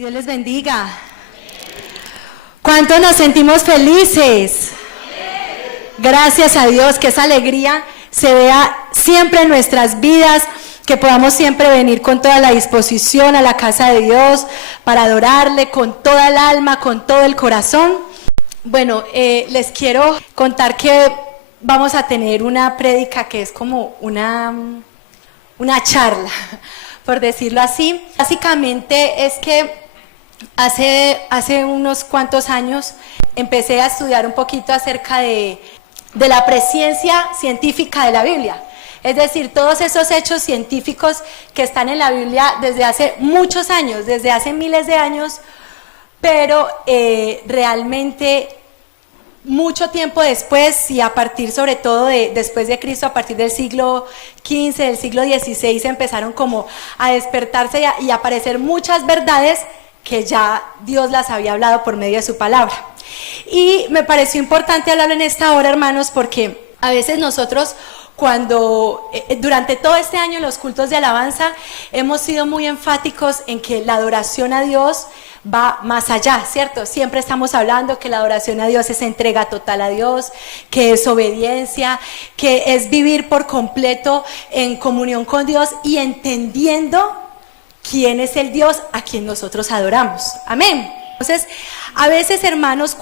Dios les bendiga. ¿Cuántos nos sentimos felices? Gracias a Dios, que esa alegría se vea siempre en nuestras vidas, que podamos siempre venir con toda la disposición a la casa de Dios para adorarle con toda el alma, con todo el corazón. Bueno, les quiero contar que vamos a tener una prédica que es como una charla, por decirlo así. Básicamente es que hace unos cuantos años empecé a estudiar un poquito acerca de la presciencia científica de la Biblia. Es decir, todos esos hechos científicos que están en la Biblia desde hace muchos años, desde hace miles de años, pero realmente mucho tiempo después, y a partir sobre todo después de Cristo, a partir del siglo XV, del siglo XVI, empezaron como a despertarse y a aparecer muchas verdades que ya Dios las había hablado por medio de su palabra. Y me pareció importante hablarlo en esta hora, hermanos, porque a veces nosotros durante todo este año en los cultos de alabanza hemos sido muy enfáticos en que la adoración a Dios va más allá, ¿cierto? Siempre estamos hablando que la adoración a Dios es entrega total a Dios, que es obediencia, que es vivir por completo en comunión con Dios y entendiendo quién es el Dios a quien nosotros adoramos. Amén. Entonces, a veces, hermanos,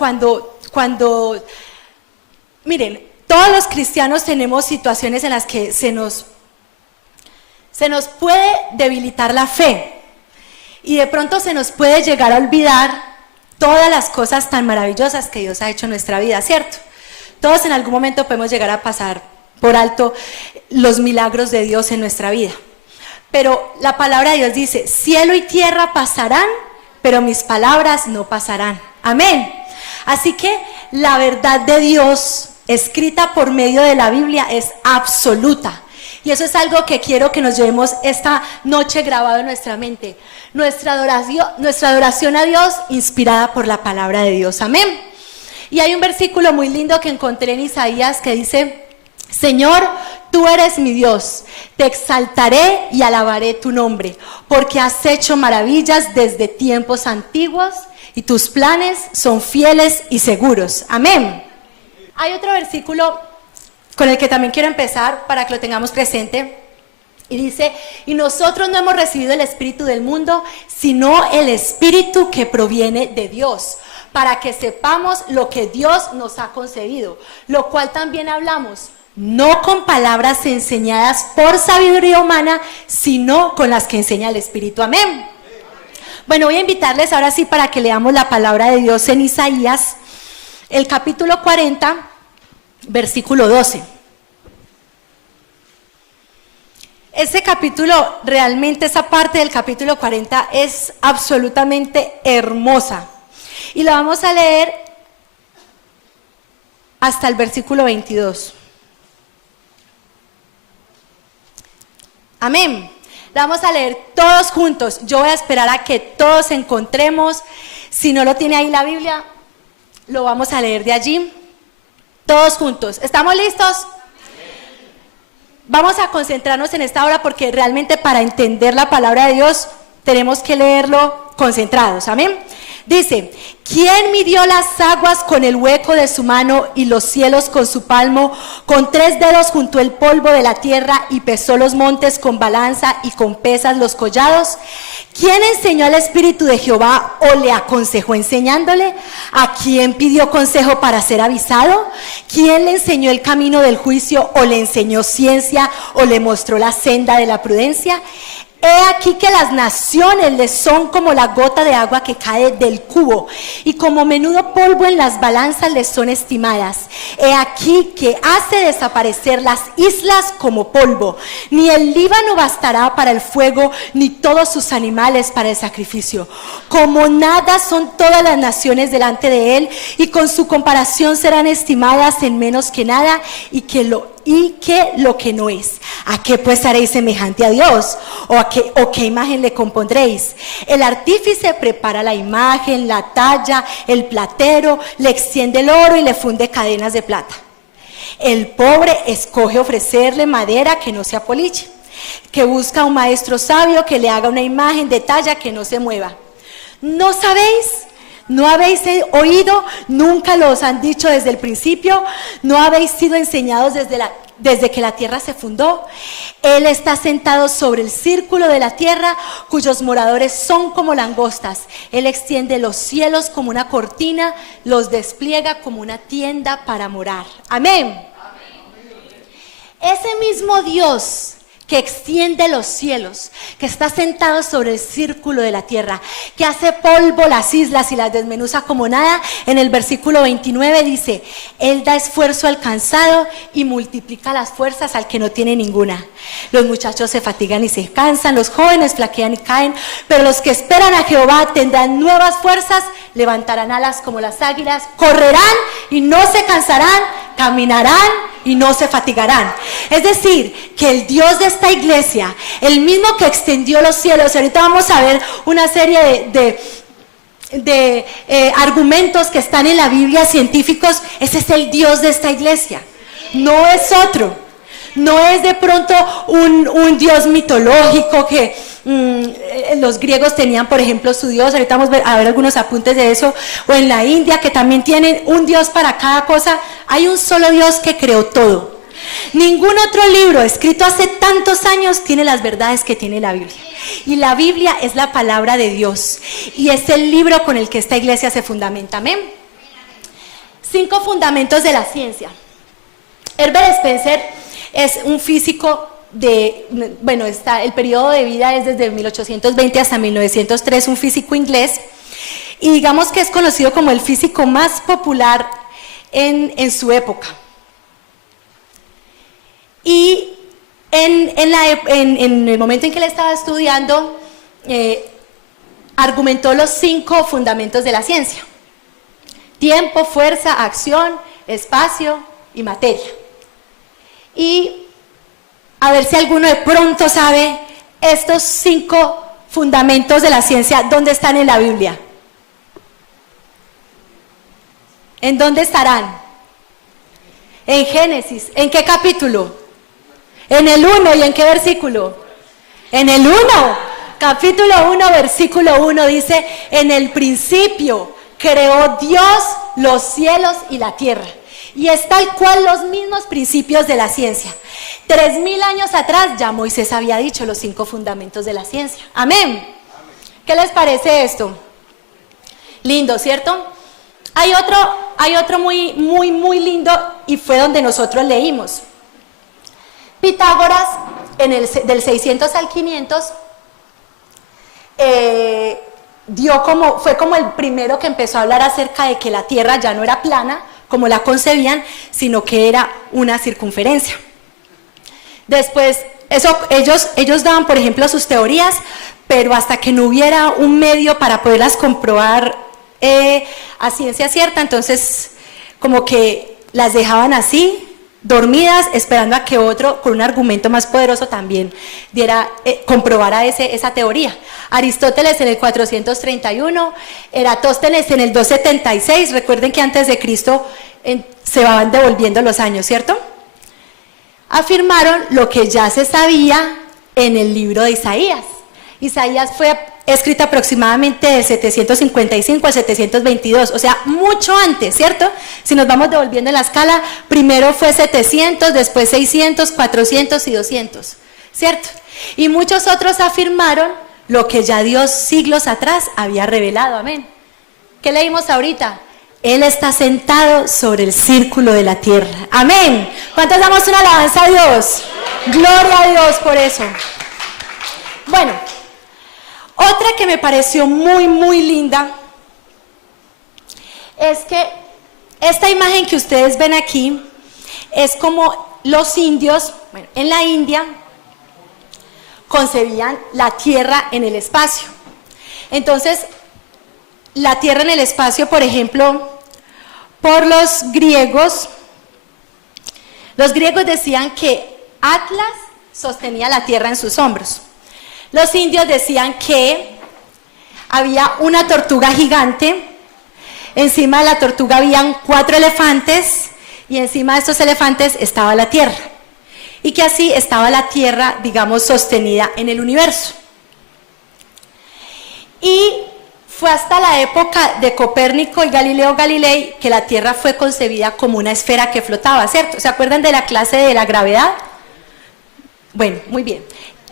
miren, todos los cristianos tenemos situaciones en las que se nos puede debilitar la fe y de pronto se nos puede llegar a olvidar todas las cosas tan maravillosas que Dios ha hecho en nuestra vida, ¿cierto? Todos en algún momento podemos llegar a pasar por alto los milagros de Dios en nuestra vida. Pero la palabra de Dios dice, cielo y tierra pasarán, pero mis palabras no pasarán. Amén. Así que la verdad de Dios escrita por medio de la Biblia es absoluta. Y eso es algo que quiero que nos llevemos esta noche grabado en nuestra mente. Nuestra adoración a Dios inspirada por la palabra de Dios. Amén. Y hay un versículo muy lindo que encontré en Isaías que dice, Señor, tú eres mi Dios, te exaltaré y alabaré tu nombre, porque has hecho maravillas desde tiempos antiguos y tus planes son fieles y seguros. Amén. Hay otro versículo con el que también quiero empezar para que lo tengamos presente. Y dice, y nosotros no hemos recibido el espíritu del mundo, sino el espíritu que proviene de Dios, para que sepamos lo que Dios nos ha concedido, lo cual también hablamos, no con palabras enseñadas por sabiduría humana, sino con las que enseña el Espíritu. Amén. Bueno, voy a invitarles ahora sí para que leamos la palabra de Dios en Isaías, el capítulo 40, versículo 12. Ese capítulo, realmente esa parte del capítulo 40 es absolutamente hermosa. Y la vamos a leer hasta el versículo 22. Amén. La vamos a leer todos juntos. Yo voy a esperar a que todos encontremos. Si no lo tiene ahí la Biblia, lo vamos a leer de allí. Todos juntos. ¿Estamos listos? Vamos a concentrarnos en esta hora porque realmente para entender la palabra de Dios tenemos que leerlo concentrados. Amén. Dice, ¿quién midió las aguas con el hueco de su mano y los cielos con su palmo? Con 3 dedos juntó el polvo de la tierra y pesó los montes con balanza y con pesas los collados. ¿Quién enseñó al Espíritu de Jehová o le aconsejó enseñándole? ¿A quién pidió consejo para ser avisado? ¿Quién le enseñó el camino del juicio o le enseñó ciencia o le mostró la senda de la prudencia? He aquí que las naciones les son como la gota de agua que cae del cubo, y como menudo polvo en las balanzas les son estimadas. He aquí que hace desaparecer las islas como polvo. Ni el Líbano bastará para el fuego, ni todos sus animales para el sacrificio. Como nada son todas las naciones delante de él, y con su comparación serán estimadas en menos que nada, y que lo que no es. ¿A qué pues haréis semejante a Dios? ¿O qué imagen le compondréis? El artífice prepara la imagen, la talla, el platero, le extiende el oro y le funde cadenas de plata. El pobre escoge ofrecerle madera que no se apoliche, que busca un maestro sabio que le haga una imagen de talla que no se mueva. ¿No sabéis? ¿No habéis oído? ¿Nunca lo os han dicho desde el principio? ¿No habéis sido enseñados desde que la tierra se fundó? Él está sentado sobre el círculo de la tierra, cuyos moradores son como langostas. Él extiende los cielos como una cortina, los despliega como una tienda para morar. Amén. Ese mismo Dios que extiende los cielos, que está sentado sobre el círculo de la tierra, que hace polvo las islas y las desmenuza como nada, en el versículo 29 dice: Él da esfuerzo al cansado y multiplica las fuerzas al que no tiene ninguna. Los muchachos se fatigan y se cansan, los jóvenes flaquean y caen, pero los que esperan a Jehová tendrán nuevas fuerzas, levantarán alas como las águilas, correrán y no se cansarán, caminarán y no se fatigarán. Es decir, que el Dios de esta iglesia, el mismo que extendió los cielos, y ahorita vamos a ver una serie de argumentos que están en la Biblia, científicos, ese es el Dios de esta iglesia, no es otro, no es de pronto un Dios mitológico que los griegos tenían, por ejemplo, su Dios. Ahorita vamos a ver algunos apuntes de eso, o en la India, que también tienen un Dios para cada cosa. Hay un solo Dios que creó todo. Ningún otro libro escrito hace tantos años tiene las verdades que tiene la Biblia. Y la Biblia es la palabra de Dios, y es el libro con el que esta iglesia se fundamenta. Amén. 5 fundamentos de la ciencia. Herbert Spencer es un físico el periodo de vida es desde 1820 hasta 1903, un físico inglés, y digamos que es conocido como el físico más popular en su época. Y en el momento en que él estaba estudiando, argumentó los 5 fundamentos de la ciencia: tiempo, fuerza, acción, espacio y materia. Y a ver si alguno de pronto sabe estos 5 fundamentos de la ciencia, ¿dónde están en la Biblia? ¿En dónde estarán? En Génesis. ¿En qué capítulo? En el 1. ¿Y en qué versículo? En el 1. Capítulo 1, versículo 1 dice: en el principio creó Dios los cielos y la tierra. Y es tal cual los mismos principios de la ciencia. 3000 años atrás ya Moisés había dicho los 5 fundamentos de la ciencia. Amén. ¿Qué les parece esto? Lindo, ¿cierto? Hay otro muy, muy, muy lindo, y fue donde nosotros leímos. Pitágoras, del 600 al 500, fue como el primero que empezó a hablar acerca de que la tierra ya no era plana, como la concebían, sino que era una circunferencia. Después, ellos daban, por ejemplo, sus teorías, pero hasta que no hubiera un medio para poderlas comprobar a ciencia cierta, entonces como que las dejaban así, dormidas, esperando a que otro, con un argumento más poderoso, también comprobara esa teoría. Aristóteles en el 431, Eratóstenes en el 276, recuerden que antes de Cristo se van devolviendo los años, ¿cierto? Afirmaron lo que ya se sabía en el libro de Isaías. Isaías fue escrito aproximadamente de 755 al 722, o sea, mucho antes, ¿cierto? Si nos vamos devolviendo en la escala, primero fue 700, después 600, 400 y 200, ¿cierto? Y muchos otros afirmaron lo que ya Dios siglos atrás había revelado. Amén. ¿Qué leímos ahorita? Él está sentado sobre el círculo de la tierra. Amén. ¿Cuántos damos una alabanza a Dios? Gloria a Dios por eso. Bueno, otra que me pareció muy, muy linda es que esta imagen que ustedes ven aquí es como los indios, en la India, concebían la tierra en el espacio. Entonces, la tierra en el espacio, por ejemplo, por los griegos decían que Atlas sostenía la tierra en sus hombros. Los indios decían que había una tortuga gigante, encima de la tortuga habían 4 elefantes y encima de estos elefantes estaba la tierra. Y que así estaba la tierra, digamos, sostenida en el universo. Y fue hasta la época de Copérnico y Galileo Galilei que la Tierra fue concebida como una esfera que flotaba, ¿cierto? ¿Se acuerdan de la clase de la gravedad? Bueno, muy bien.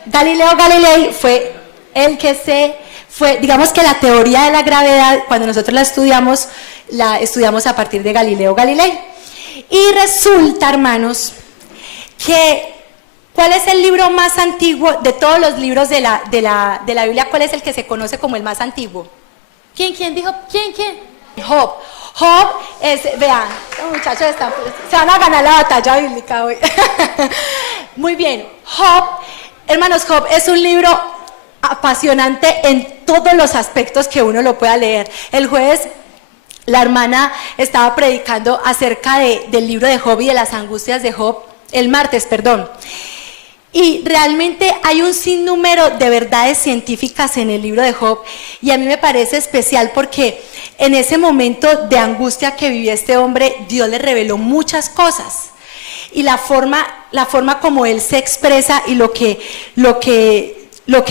Galileo Galilei fue el que digamos que la teoría de la gravedad, cuando nosotros la estudiamos a partir de Galileo Galilei. Y resulta, hermanos, que ¿cuál es el libro más antiguo de todos los libros de la Biblia? ¿Cuál es el que se conoce como el más antiguo? ¿Quién dijo? ¿Quién? Job. Job es, vean, los muchachos se van a ganar la batalla bíblica hoy. Muy bien, Job, hermanos, Job es un libro apasionante en todos los aspectos que uno lo pueda leer. El jueves la hermana estaba predicando acerca del libro de Job y de las angustias de Job, el martes, perdón. Y realmente hay un sinnúmero de verdades científicas en el libro de Job, y a mí me parece especial porque en ese momento de angustia que vivió este hombre, Dios le reveló muchas cosas. Y la forma como él se expresa y lo que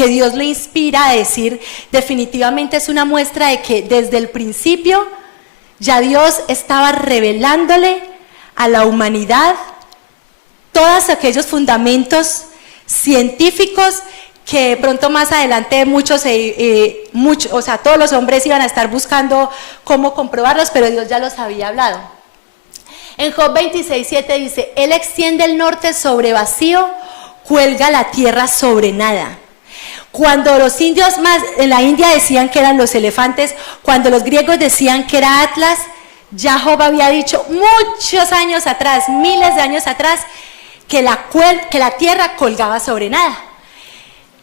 Dios le inspira a decir, definitivamente es una muestra de que desde el principio ya Dios estaba revelándole a la humanidad todos aquellos fundamentos científicos que pronto más adelante todos los hombres iban a estar buscando cómo comprobarlos, pero Dios ya los había hablado. En Job 26:7 dice, Él extiende el norte sobre vacío, cuelga la tierra sobre nada. Cuando los indios más en la India decían que eran los elefantes, cuando los griegos decían que era Atlas, ya Job había dicho muchos años atrás, miles de años atrás, que la tierra colgaba sobre nada.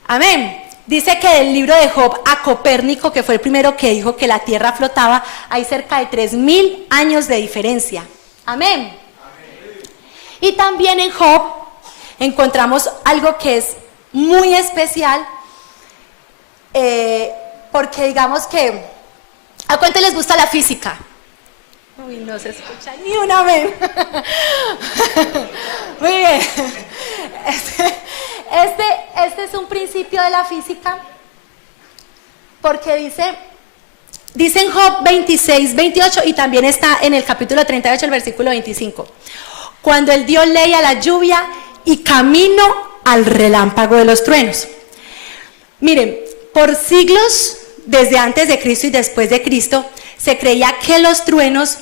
Amén. Dice que del libro de Job a Copérnico, que fue el primero que dijo que la tierra flotaba, hay cerca de 3000 años de diferencia. Amén. Amén. Y también en Job encontramos algo que es muy especial, porque digamos que, ¿a cuánto les gusta la física? Uy, no se escucha ni un amén. Muy bien. Este es un principio de la física, porque dice en Job 26:28 y también está en el capítulo 38, el versículo 25. Cuando el Dios ley a la lluvia y camino al relámpago de los truenos. Miren, por siglos, desde antes de Cristo y después de Cristo, se creía que los truenos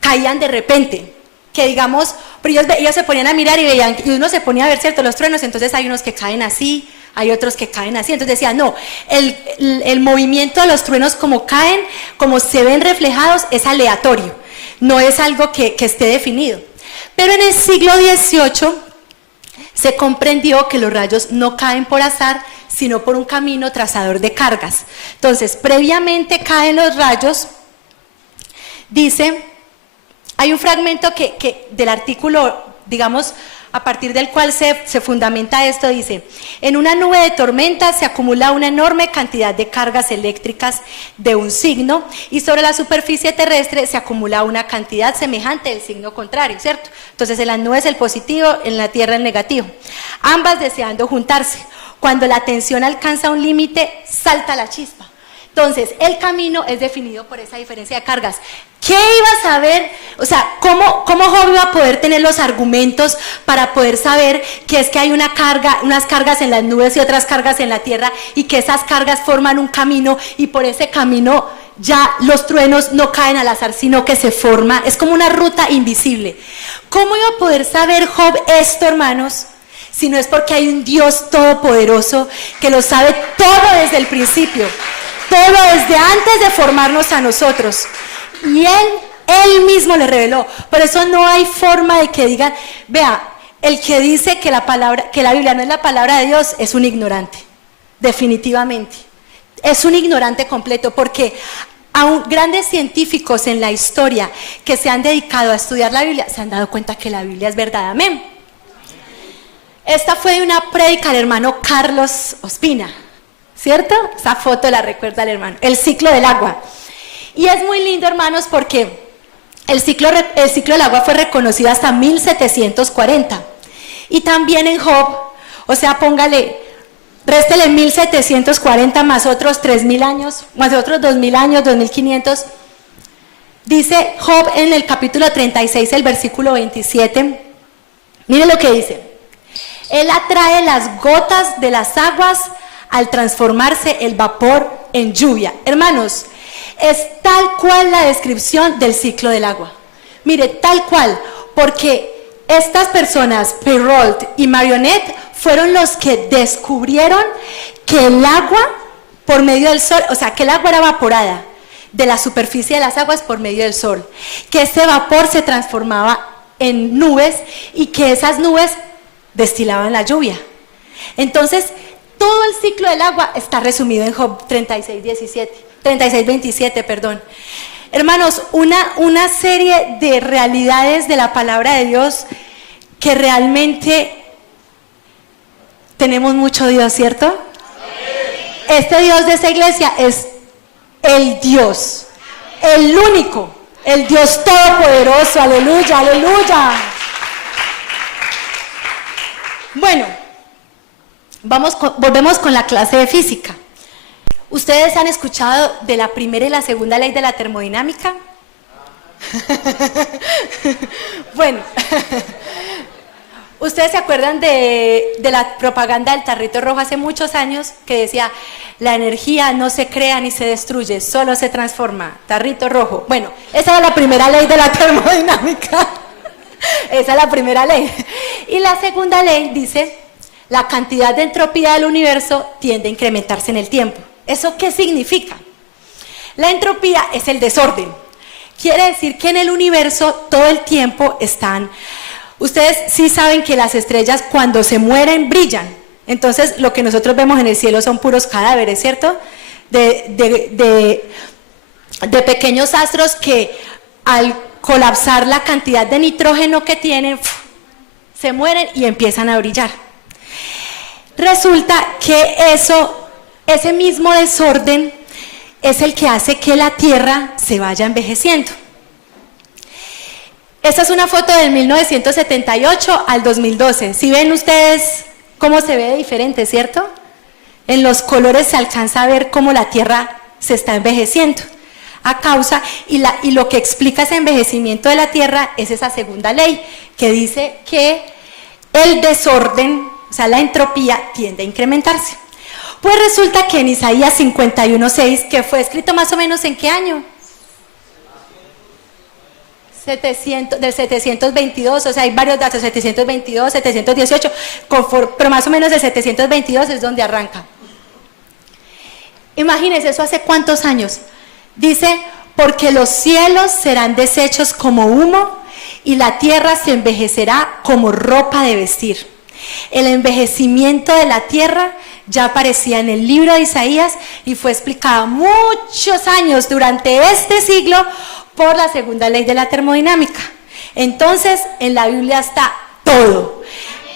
caían de repente, que digamos, pero ellos se ponían a mirar y veían, y uno se ponía a ver, ¿cierto?, los truenos, entonces hay unos que caen así, hay otros que caen así, entonces decían, no, el movimiento de los truenos como caen, como se ven reflejados, es aleatorio, no es algo que esté definido. Pero en el siglo XVIII se comprendió que los rayos no caen por azar, sino por un camino trazador de cargas. Entonces, previamente caen los rayos, dice, hay un fragmento que del artículo, digamos, a partir del cual se fundamenta esto, dice, en una nube de tormenta se acumula una enorme cantidad de cargas eléctricas de un signo y sobre la superficie terrestre se acumula una cantidad semejante del signo contrario, ¿cierto? Entonces en las nubes el positivo, en la tierra el negativo, ambas deseando juntarse. Cuando la tensión alcanza un límite, salta la chispa. Entonces, el camino es definido por esa diferencia de cargas. ¿Qué iba a saber? O sea, ¿cómo Job iba a poder tener los argumentos para poder saber que es que hay unas cargas en las nubes y otras cargas en la tierra y que esas cargas forman un camino y por ese camino ya los truenos no caen al azar, sino que se forma, es como una ruta invisible. ¿Cómo iba a poder saber Job esto, hermanos? Si no es porque hay un Dios todopoderoso que lo sabe todo desde el principio. Todo desde antes de formarnos a nosotros. Y Él mismo le reveló. Por eso no hay forma de que digan, vea, el que dice que la Biblia no es la palabra de Dios es un ignorante. Definitivamente. Es un ignorante completo porque aún grandes científicos en la historia que se han dedicado a estudiar la Biblia se han dado cuenta que la Biblia es verdad. Amén. Esta fue de una prédica del hermano Carlos Ospina. ¿Cierto? Esa foto la recuerda el hermano. El ciclo del agua. Y es muy lindo, hermanos, porque el ciclo del agua fue reconocido hasta 1740. Y también en Job, o sea, póngale Réstele 1740 más otros 3000 años, más otros 2000 años, 2500. Dice Job en el capítulo 36, el versículo 27. Mire lo que dice. Él atrae las gotas de las aguas al transformarse el vapor en lluvia. Hermanos, es tal cual la descripción del ciclo del agua. Mire, tal cual, porque estas personas, Perrault y Marionette, fueron los que descubrieron que el agua por medio del sol, o sea, que el agua era evaporada de la superficie de las aguas por medio del sol, que ese vapor se transformaba en nubes y que esas nubes destilaban la lluvia. Entonces, todo el ciclo del agua está resumido en Job 36:27, perdón. Hermanos, una serie de realidades de la palabra de Dios que realmente tenemos mucho Dios, ¿cierto? Este Dios de esta iglesia es el Dios, el único, el Dios todopoderoso, aleluya, aleluya. Bueno, volvemos con la clase de física. ¿Ustedes han escuchado de la primera y la segunda ley de la termodinámica? Bueno, ¿ustedes se acuerdan de la propaganda del tarrito rojo hace muchos años que decía, la energía no se crea ni se destruye, solo se transforma? Tarrito rojo. Bueno, esa era la primera ley de la termodinámica. Esa es la primera ley. Y la segunda ley dice, la cantidad de entropía del universo tiende a incrementarse en el tiempo. ¿Eso qué significa? La entropía es el desorden. Quiere decir que en el universo todo el tiempo están... Ustedes sí saben que las estrellas cuando se mueren brillan. Entonces lo que nosotros vemos en el cielo son puros cadáveres, ¿cierto? De pequeños astros que al colapsar la cantidad de nitrógeno que tienen, se mueren y empiezan a brillar. Resulta que ese mismo desorden es el que hace que la Tierra se vaya envejeciendo. Esta es una foto del 1978 al 2012. Si ven ustedes cómo se ve diferente, ¿cierto? En los colores se alcanza a ver cómo la Tierra se está envejeciendo. A causa, y lo que explica ese envejecimiento de la Tierra es esa segunda ley, que dice que el desorden, o sea, la entropía, tiende a incrementarse. Pues resulta que en Isaías 51:6, que fue escrito más o menos ¿en qué año? Del 722, o sea, hay varios datos, 722, 718, pero más o menos de 722 es donde arranca. Imagínense, ¿eso hace cuántos años? Dice, porque los cielos serán deshechos como humo y la tierra se envejecerá como ropa de vestir. El envejecimiento de la tierra ya aparecía en el libro de Isaías y fue explicado muchos años durante este siglo por la segunda ley de la termodinámica. Entonces, en la Biblia está todo,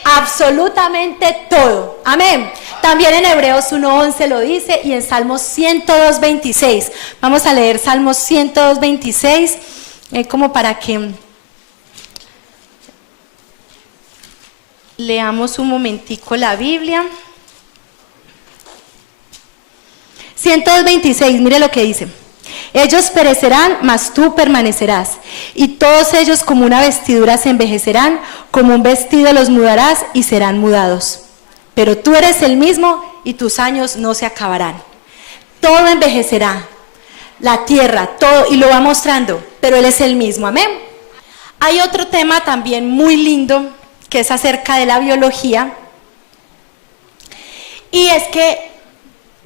absolutamente todo. Amén. También en Hebreos 1:11 lo dice y en Salmos 102:26. Vamos a leer Salmos 102:26, como para que leamos un momentico la Biblia. 102:26, mire lo que dice. Ellos perecerán, mas tú permanecerás, y todos ellos como una vestidura se envejecerán, como un vestido los mudarás y serán mudados. Pero tú eres el mismo y tus años no se acabarán. Todo envejecerá, la tierra, todo, y lo va mostrando, pero Él es el mismo, amén. Hay otro tema también muy lindo, que es acerca de la biología, y es que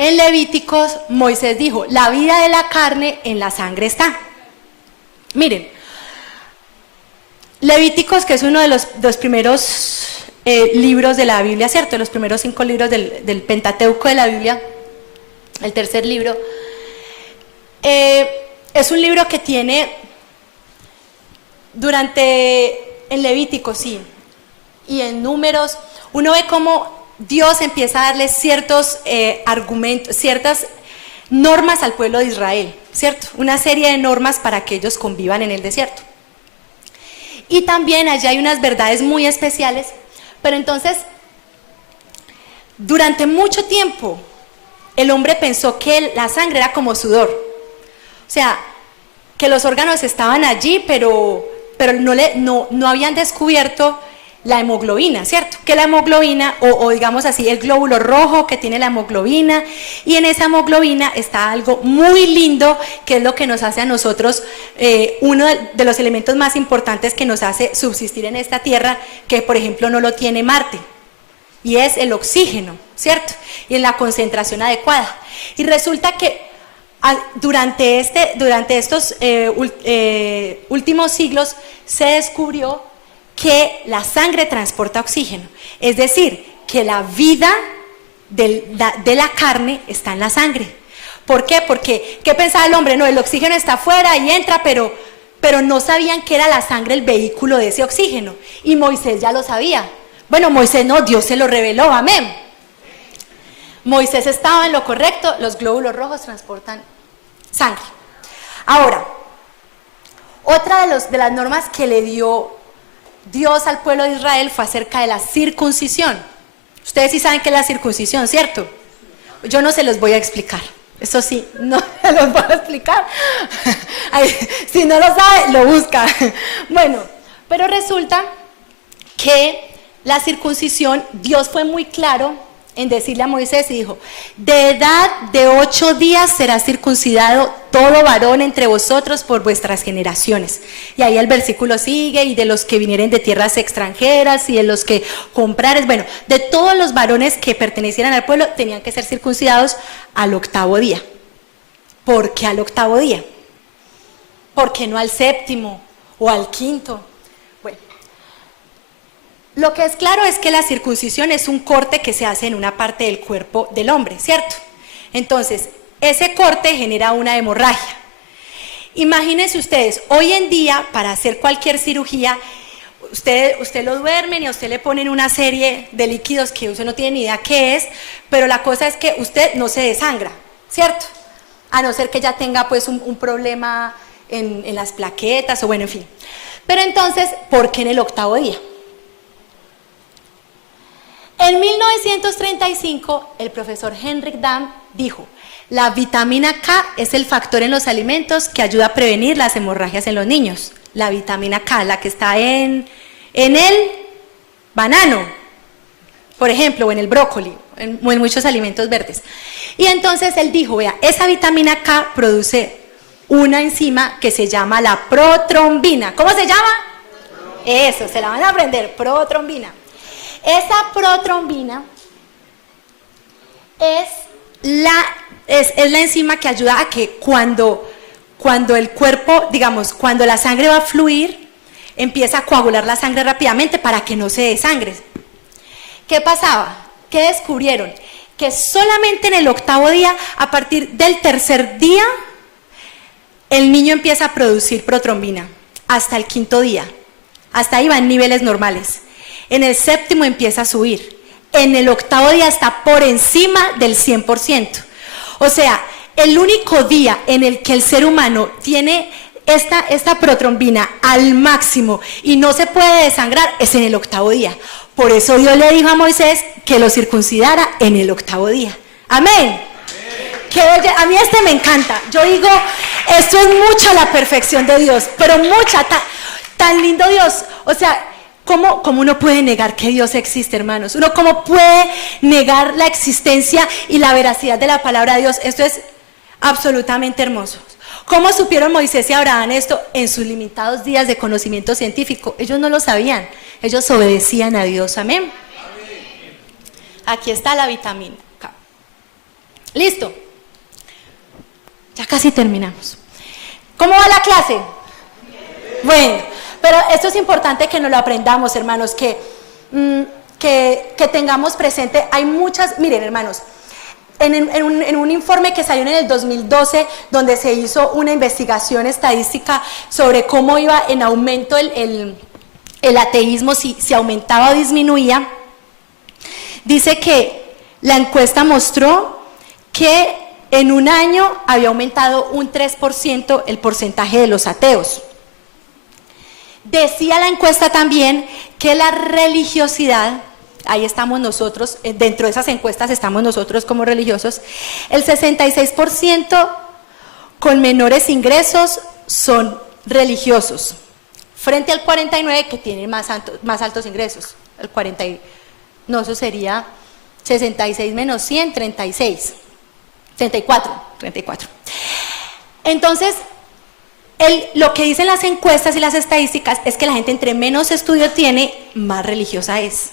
en Levíticos, Moisés dijo, la vida de la carne en la sangre está. Miren, Levíticos, que es uno de los primeros libros de la Biblia, ¿cierto? Los primeros 5 libros del Pentateuco de la Biblia, el tercer libro, es un libro que tiene, en Levíticos, sí, y en Números, uno ve cómo Dios empieza a darle ciertos argumentos, ciertas normas al pueblo de Israel, ¿cierto? Una serie de normas para que ellos convivan en el desierto. Y también allá hay unas verdades muy especiales, pero entonces Durante mucho tiempo, el hombre pensó que la sangre era como sudor. O sea, que los órganos estaban allí, pero no habían descubierto la hemoglobina, ¿cierto? Que la hemoglobina, o digamos así, el glóbulo rojo que tiene la hemoglobina, y en esa hemoglobina está algo muy lindo, que es lo que nos hace a nosotros, uno de los elementos más importantes que nos hace subsistir en esta tierra, que por ejemplo no lo tiene Marte, y es el oxígeno, ¿cierto? Y en la concentración adecuada. Y resulta que durante estos últimos siglos se descubrió que la sangre transporta oxígeno, es decir, que la vida de la carne está en la sangre. ¿Por qué? Porque, ¿qué pensaba el hombre? No, el oxígeno está afuera y entra, pero no sabían que era la sangre el vehículo de ese oxígeno, y Moisés ya lo sabía. Bueno, Moisés no, Dios se lo reveló, amén. Moisés estaba en lo correcto, los glóbulos rojos transportan sangre. Ahora, otra de las normas que le dio Dios al pueblo de Israel fue acerca de la circuncisión. Ustedes sí saben qué es la circuncisión, ¿cierto? Yo no se los voy a explicar. Eso sí, no se los voy a explicar. Ay, si no lo sabe, lo busca. Bueno, pero resulta que la circuncisión, Dios fue muy claro en decirle a Moisés y dijo: de edad de 8 días será circuncidado todo varón entre vosotros por vuestras generaciones. Y ahí el versículo sigue: y de los que vinieren de tierras extranjeras y de los que comprares, bueno, de todos los varones que pertenecieran al pueblo tenían que ser circuncidados al 8º día. ¿Por qué al 8º día? ¿Por qué no al 7º o al 5º? Lo que es claro es que la circuncisión es un corte que se hace en una parte del cuerpo del hombre, ¿cierto? Entonces, ese corte genera una hemorragia. Imagínense ustedes, hoy en día, para hacer cualquier cirugía, usted lo duermen y a usted le ponen una serie de líquidos que usted no tiene ni idea qué es, pero la cosa es que usted no se desangra, ¿cierto? A no ser que ya tenga pues un problema en las plaquetas o bueno, en fin. Pero entonces, ¿por qué en el 8º día? En 1935, el profesor Henrik Dam dijo: la vitamina K es el factor en los alimentos que ayuda a prevenir las hemorragias en los niños. La vitamina K, la que está en el banano, por ejemplo, o en el brócoli, o en muchos alimentos verdes. Y entonces él dijo: vea, esa vitamina K produce una enzima que se llama la protrombina. ¿Cómo se llama? Eso, se la van a aprender, protrombina. Esa protrombina es la enzima que ayuda a que cuando el cuerpo, digamos, cuando la sangre va a fluir, empieza a coagular la sangre rápidamente para que no se desangre. ¿Qué pasaba? ¿Qué descubrieron? Que solamente en el 8º día, a partir del 3er día, el niño empieza a producir protrombina, hasta el 5º día. Hasta ahí va en niveles normales. En el 7º empieza a subir. En el 8º día está por encima del 100%. O sea, el único día en el que el ser humano tiene esta protrombina al máximo y no se puede desangrar es en el 8º día. Por eso Dios le dijo a Moisés que lo circuncidara en el 8º día. Amén. A mí me encanta. Yo digo, esto es mucha la perfección de Dios, pero mucha, tan lindo Dios. O sea, ¿cómo uno puede negar que Dios existe, hermanos? ¿Uno cómo puede negar la existencia y la veracidad de la palabra de Dios? Esto es absolutamente hermoso. ¿Cómo supieron Moisés y Abraham esto? En sus limitados días de conocimiento científico. Ellos no lo sabían, ellos obedecían a Dios. Amén. Aquí está la vitamina K. Listo. Ya casi terminamos. ¿Cómo va la clase? Bueno, pero esto es importante que nos lo aprendamos, hermanos, que tengamos presente. Hay muchas, miren, hermanos, en un informe que salió en el 2012, donde se hizo una investigación estadística sobre cómo iba en aumento el ateísmo, si aumentaba o disminuía, dice que la encuesta mostró que en un año había aumentado un 3% el porcentaje de los ateos. Decía la encuesta también que la religiosidad ahí estamos nosotros, dentro de esas encuestas estamos nosotros como religiosos, el 66% con menores ingresos son religiosos, frente al 49% que tienen más altos ingresos, el 40, no, eso sería 66 menos 100, 36, 34. Entonces, lo que dicen las encuestas y las estadísticas es que la gente entre menos estudio tiene, más religiosa es.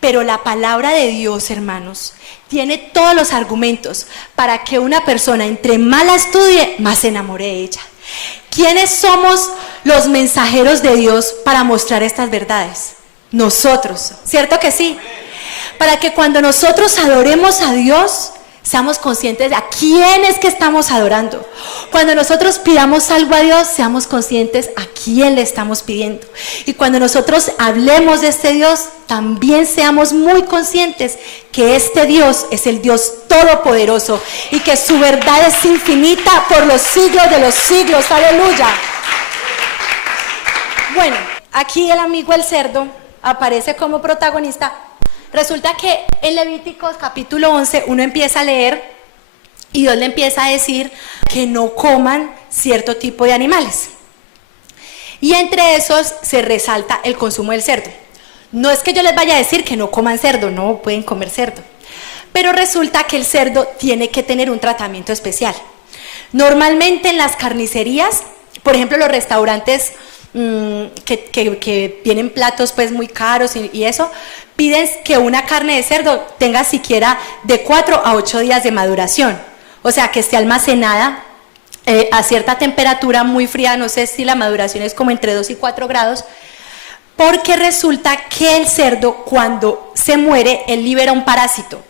Pero la palabra de Dios, hermanos, tiene todos los argumentos para que una persona entre más la estudie, más se enamore de ella. ¿Quiénes somos los mensajeros de Dios para mostrar estas verdades? Nosotros, ¿cierto que sí? Para que cuando nosotros adoremos a Dios, seamos conscientes de a quién es que estamos adorando. Cuando nosotros pidamos algo a Dios, seamos conscientes a quién le estamos pidiendo. Y cuando nosotros hablemos de este Dios, también seamos muy conscientes que este Dios es el Dios todopoderoso y que su verdad es infinita por los siglos de los siglos. ¡Aleluya! Bueno, aquí el amigo el cerdo aparece como protagonista. Resulta que en Levíticos capítulo 11 uno empieza a leer y Dios le empieza a decir que no coman cierto tipo de animales. Y entre esos se resalta el consumo del cerdo. No es que yo les vaya a decir que no coman cerdo, no pueden comer cerdo. Pero resulta que el cerdo tiene que tener un tratamiento especial. Normalmente en las carnicerías, por ejemplo los restaurantes que tienen platos pues muy caros y eso, piden que una carne de cerdo tenga siquiera de 4 a 8 días de maduración, o sea que esté almacenada a cierta temperatura muy fría, no sé si la maduración es como entre 2 y 4 grados, porque resulta que el cerdo cuando se muere, él libera un parásito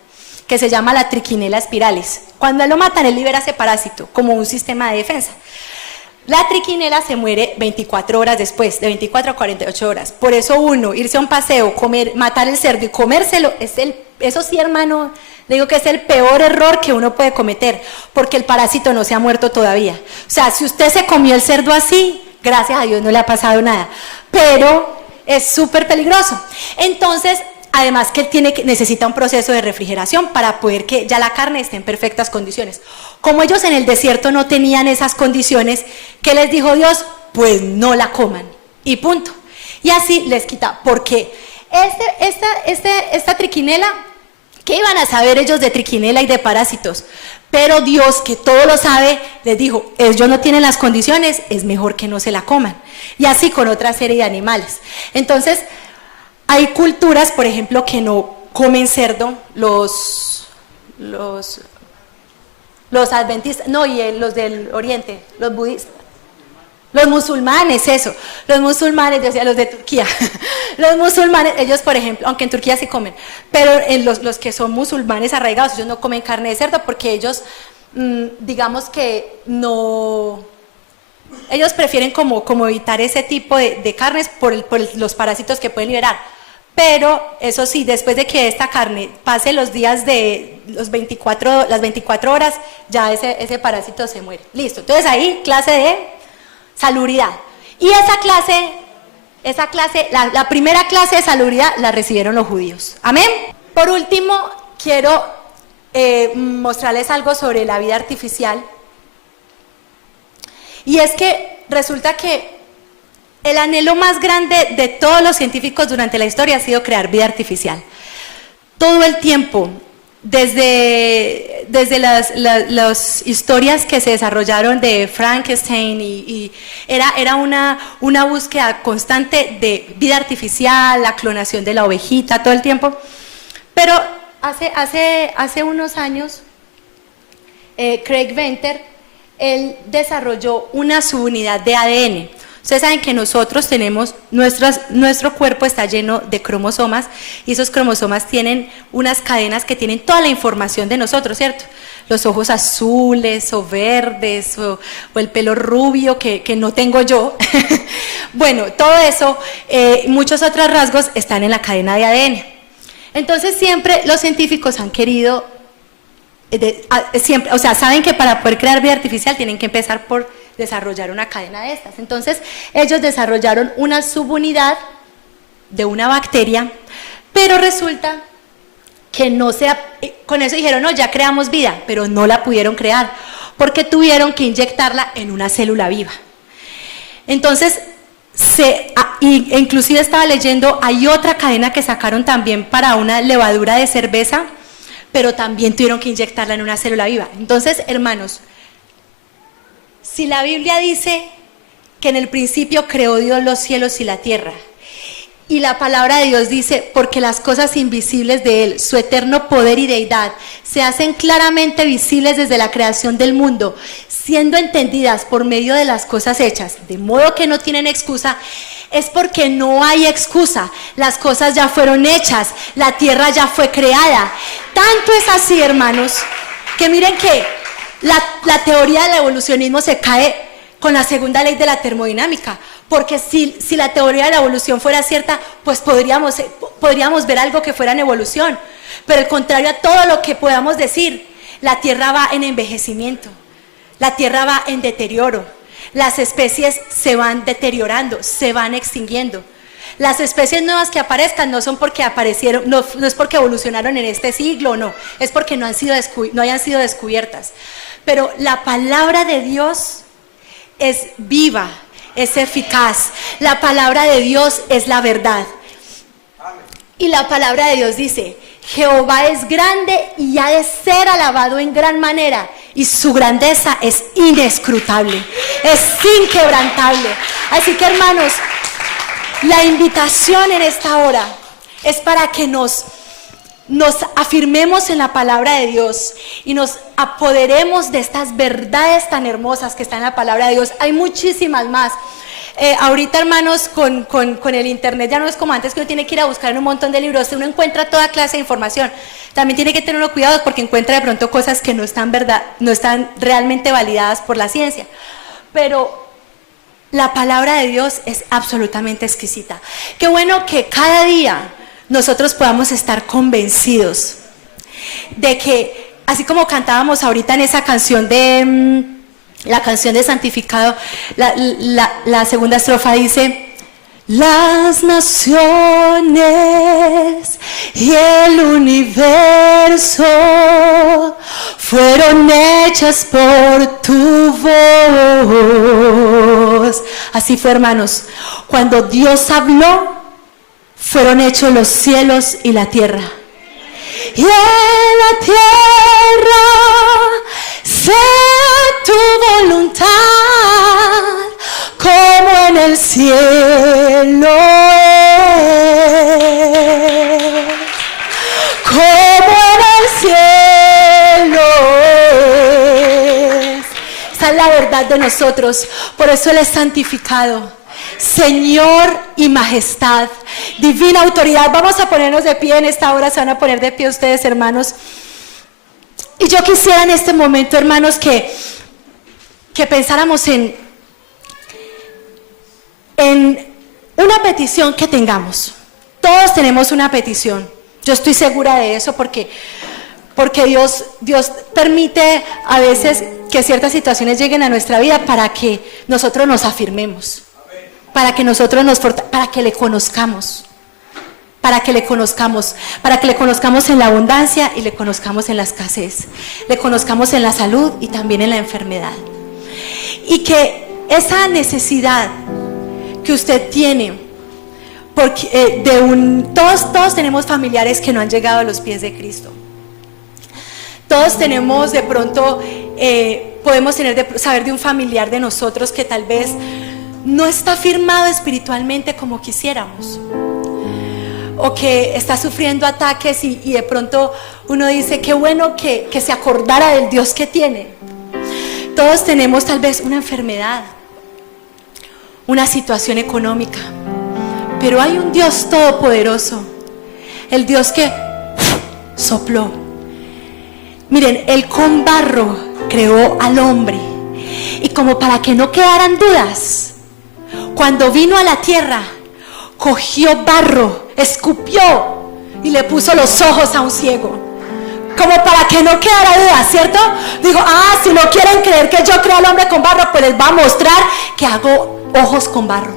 que se llama la Trichinella spiralis. Cuando él lo matan, él libera ese parásito como un sistema de defensa. La trichinela se muere 24 horas después, de 24 a 48 horas. Por eso uno, irse a un paseo, matar el cerdo y comérselo, eso sí, hermano, le digo que es el peor error que uno puede cometer, porque el parásito no se ha muerto todavía. O sea, si usted se comió el cerdo así, gracias a Dios no le ha pasado nada, pero es súper peligroso. Entonces, además que necesita un proceso de refrigeración para poder que ya la carne esté en perfectas condiciones. Como ellos en el desierto no tenían esas condiciones, ¿qué les dijo Dios? Pues no la coman, y punto. Y así les quita, porque esta trichinela, ¿qué iban a saber ellos de trichinela y de parásitos? Pero Dios, que todo lo sabe, les dijo, ellos no tienen las condiciones, es mejor que no se la coman. Y así con otra serie de animales. Entonces, hay culturas, por ejemplo, que no comen cerdo, los adventistas, no, y los del oriente, los budistas, los musulmanes, eso, los musulmanes, yo decía los de Turquía, los musulmanes, ellos por ejemplo, aunque en Turquía sí comen, pero los que son musulmanes arraigados, ellos no comen carne de cerdo porque ellos, digamos que no, ellos prefieren como evitar ese tipo de carnes por los parásitos que pueden liberar. Pero eso sí, después de que esta carne pase los días de las 24 horas, ya ese parásito se muere. Listo, entonces ahí clase de salubridad. Y esa clase, la primera clase de salubridad la recibieron los judíos. Amén. Por último, quiero mostrarles algo sobre la vida artificial. Y es que resulta que el anhelo más grande de todos los científicos durante la historia ha sido crear vida artificial. Todo el tiempo, desde las historias que se desarrollaron de Frankenstein y era una búsqueda constante de vida artificial, la clonación de la ovejita, todo el tiempo. Pero hace unos años, Craig Venter, él desarrolló una subunidad de ADN. Ustedes saben que nosotros tenemos, nuestro cuerpo está lleno de cromosomas y esos cromosomas tienen unas cadenas que tienen toda la información de nosotros, ¿cierto? Los ojos azules o verdes o el pelo rubio que no tengo yo. Bueno, todo eso, muchos otros rasgos están en la cadena de ADN. Entonces siempre los científicos han querido, saben que para poder crear vida artificial tienen que empezar por desarrollar una cadena de estas. Entonces ellos desarrollaron una subunidad de una bacteria Pero resulta que con eso dijeron, no, ya creamos vida, pero no la pudieron crear, porque tuvieron que inyectarla en una célula viva. Entonces, inclusive estaba leyendo, hay otra cadena que sacaron también para una levadura de cerveza, pero también tuvieron que inyectarla en una célula viva. Entonces, hermanos, si la Biblia dice que en el principio creó Dios los cielos y la tierra, y la palabra de Dios dice, porque las cosas invisibles de Él, su eterno poder y deidad, se hacen claramente visibles desde la creación del mundo, siendo entendidas por medio de las cosas hechas, de modo que no tienen excusa, es porque no hay excusa. Las cosas ya fueron hechas, la tierra ya fue creada. Tanto es así, hermanos, que miren que la teoría del evolucionismo se cae con la segunda ley de la termodinámica. Porque si la teoría de la evolución fuera cierta, pues podríamos ver algo que fuera en evolución. Pero al contrario a todo lo que podamos decir, la Tierra va en envejecimiento, la Tierra va en deterioro, las especies se van deteriorando, se van extinguiendo. Las especies nuevas que aparezcan no son porque aparecieron, no es porque evolucionaron en este siglo, no, es porque no hayan sido descubiertas. Pero la palabra de Dios es viva, es eficaz. La palabra de Dios es la verdad. Y la palabra de Dios dice, Jehová es grande y ha de ser alabado en gran manera, y su grandeza es inescrutable, es inquebrantable. Así que, hermanos, la invitación en esta hora es para que nos afirmemos en la palabra de Dios y nos apoderemos de estas verdades tan hermosas que están en la palabra de Dios. Hay muchísimas más. Ahorita, hermanos, con el internet ya no es como antes, que uno tiene que ir a buscar en un montón de libros. Uno encuentra toda clase de información. También tiene que tener uno cuidado porque encuentra de pronto cosas que no están realmente validadas por la ciencia. Pero la palabra de Dios es absolutamente exquisita. Qué bueno que cada día nosotros podamos estar convencidos de que, así como cantábamos ahorita en esa canción la canción de Santificado, la segunda estrofa dice, las naciones y el universo fueron hechas por tu voz. Así fue, hermanos, cuando Dios habló, fueron hechos los cielos y la tierra. Y en la tierra sea tu voluntad, como en el cielo es. Como en el cielo es. Esa es la verdad de nosotros. Por eso Él es santificado, Señor y majestad, divina autoridad. Vamos a ponernos de pie en esta hora. Se van a poner de pie ustedes, hermanos. Y yo quisiera en este momento, hermanos, que pensáramos en una petición que tengamos. Todos tenemos una petición. Yo estoy segura de eso porque Dios permite a veces que ciertas situaciones lleguen a nuestra vida para que nosotros nos afirmemos. Para que le conozcamos, para que le conozcamos en la abundancia y le conozcamos en la escasez, le conozcamos en la salud y también en la enfermedad. Y que esa necesidad que usted tiene, porque todos tenemos familiares que no han llegado a los pies de Cristo. Todos tenemos de pronto, podemos saber de un familiar de nosotros que tal vez no está firmado espiritualmente como quisiéramos, o que está sufriendo ataques y de pronto uno dice, qué bueno que se acordara del Dios que tiene. Todos tenemos tal vez una enfermedad, una situación económica, pero hay un Dios todopoderoso, el Dios que sopló. Miren, Él con barro creó al hombre, y como para que no quedaran dudas, cuando vino a la tierra, cogió barro, escupió y le puso los ojos a un ciego. Como para que no quedara duda, ¿cierto? Digo, si no quieren creer que yo creo al hombre con barro, pues les va a mostrar que hago ojos con barro.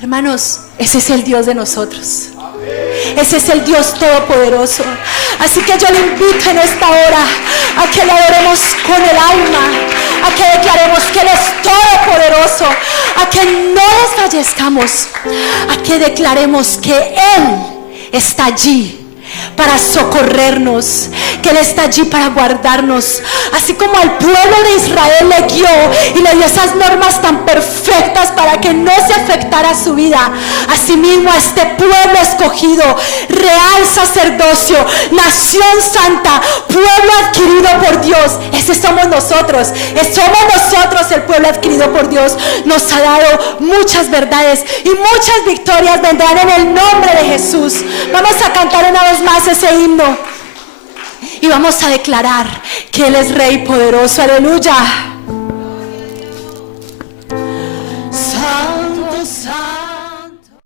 Hermanos, ese es el Dios de nosotros. Ese es el Dios todopoderoso. Así que yo le invito en esta hora a que le adoremos con el alma, a que declaremos que Él es todopoderoso, a que no desfallezcamos, a que declaremos que Él está allí para socorrernos, que Él está allí para guardarnos, así como al pueblo de Israel le guió y le dio esas normas tan perfectas para que no se afectara su vida. Asimismo a este pueblo escogido, real sacerdocio, nación santa, pueblo adquirido por Dios, ese somos nosotros el pueblo adquirido por Dios. Nos ha dado muchas verdades y muchas victorias vendrán en el nombre de Jesús. Vamos a cantar una vez más ese himno y vamos a declarar que Él es Rey poderoso. Aleluya.